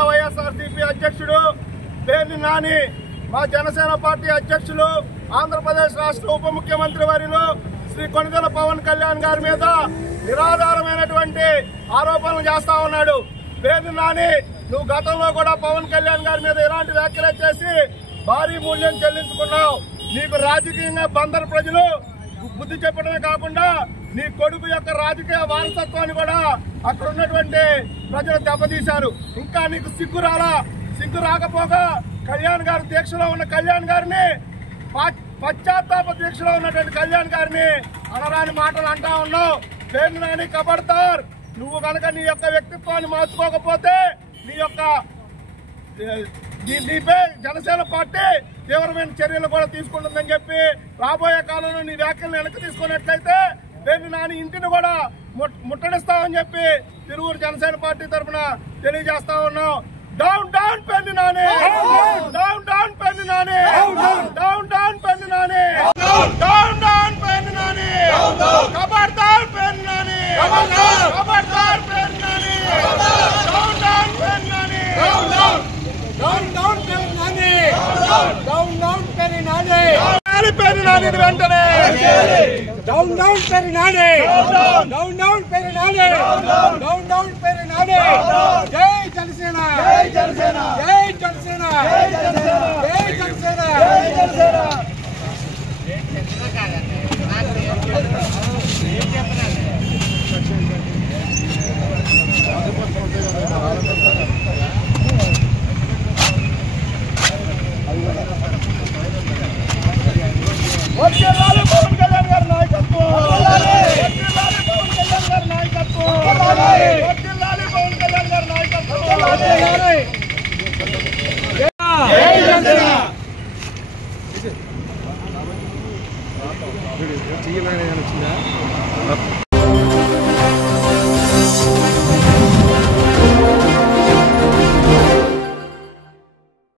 జిల్లా వైఎస్ఆర్సీపీ అధ్యక్షుడు పేర్ని నాని, మా జనసేన పార్టీ అధ్యక్షులు, ఆంధ్రప్రదేశ్ రాష్ట్ర ఉప ముఖ్యమంత్రి వర్యులు శ్రీ కొణిదెల పవన్ కళ్యాణ్ గారి మీద నిరాధారమైనటువంటి ఆరోపణలు చేస్తా ఉన్నాడు. పేర్ని నాని, నువ్వు గతంలో కూడా పవన్ కళ్యాణ్ గారి మీద ఇలాంటి వ్యాఖ్యలు చేసి భారీ మూల్యం చెల్లించుకున్నావు. నీకు రాజకీయంగా బందరు ప్రజలు బుద్ధి చెప్పడమే కాకుండా నీ కొడుకు యొక్క రాజకీయ వారసత్వాన్ని కూడా అక్కడ ఉన్నటువంటి ప్రజలు దెబ్బతీశారు. ఇంకా నీకు సిగ్గు రాకపోగా కళ్యాణ్ గారి దీక్షలో ఉన్న కళ్యాణ్ గారిని, పశ్చాత్తాప దీక్షలో ఉన్నటువంటి కళ్యాణ్ గారిని అనరాని మాటలు అంటా ఉన్నావు. పేర్ని నాని ఖబర్దార్, నువ్వు కనుక నీ యొక్క వ్యక్తిత్వాన్ని మార్చుకోకపోతే నీపై జనసేన పార్టీ తీవ్రమైన చర్యలు కూడా తీసుకుంటుందని చెప్పి, రాబోయే కాలంలో నీ వ్యాఖ్యలను వెనక్కి తీసుకున్నట్లయితే పేర్ని నాని ఇంటిని కూడా ముట్టడిస్తామని చెప్పి తిరువురు జనసేన పార్టీ తరఫున తెలియజేస్తా ఉన్నాం. Down down Perni Nani, down down Perni Nani, down down Perni Nani, down down Perni Nani, ఖబర్దార్ పేర్ని నాని, ఖబర్దార్ Perni Nani, down down Perni Nani, down down Perni Nani, down down Perni Nani, Perni Nani వెంటనే down down Perni Nani, down down Perni Nani, down down Perni Nani. జై జనసేన, జై జనసేన, జై జనసేన, జై జనసేన, జై జనసేన, జై జనసేన. వర్ధిల్లాలి పవన్ కళ్యాణ్ గారి నాయకత్వం, వర్ధిల్లాలి పవన్ కళ్యాణ్ గారి నాయకత్వం, వర్ధిల్లాలి పవన్ కళ్యాణ్ గారి నాయకత్వం. జై జనసేన.